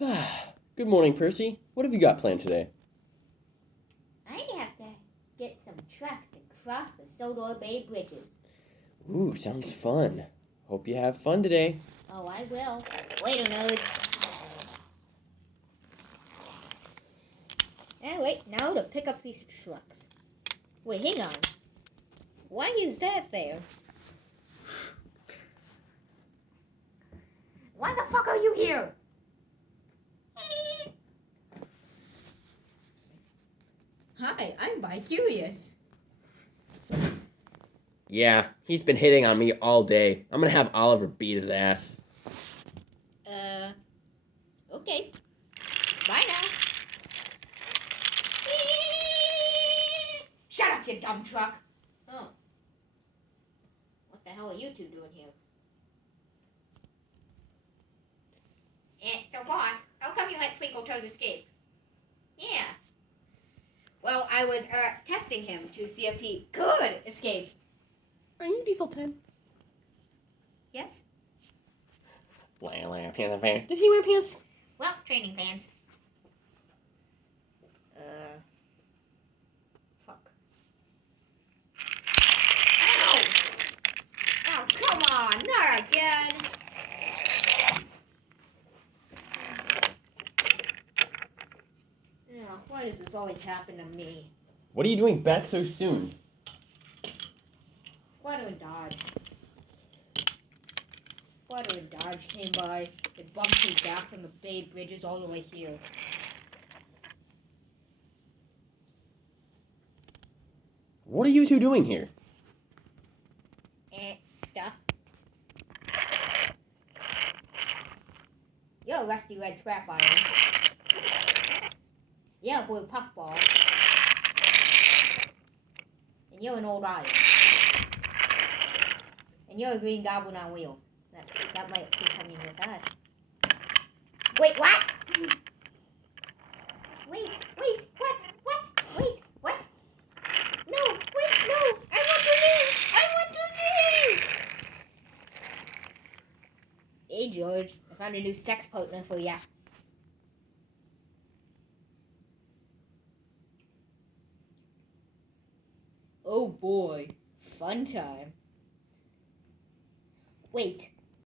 Good morning, Percy. What have you got planned today? I have to get some trucks to cross the Sodor Bay bridges. Ooh, sounds fun. Hope you have fun today. Oh, I will. Later, nerds. Wait, now to pick up these trucks. Wait, hang on. Why is that there? Why the fuck are you here? Hi, I'm bi-curious. Yeah, he's been hitting on me all day. I'm gonna have Oliver beat his ass. Okay. Bye now. Shut up, you dumb truck. Oh. What the hell are you two doing here? So, boss, how come you let Twinkle Toes escape? Yeah. Well, I was testing him to see if he could escape. Are you Diesel 10? Yes? Pants and fan. Does he wear pants? Well, training fans. Fuck. Ow! Oh, come on, not again! Why does this always happen to me? What are you doing back so soon? Squatter and Dodge. Squatter and Dodge came by. It bumped me back from the Bay Bridges all the way here. What are you two doing here? Stuff. You're a rusty red scrap iron. You're a blue puffball. And you're an old iron. And you're a green goblin on wheels. That might be coming with us. Wait, what? Wait, what? What? No, wait, no! I want to leave! Hey, George, I found a new sex partner for ya. Oh boy, fun time. Wait,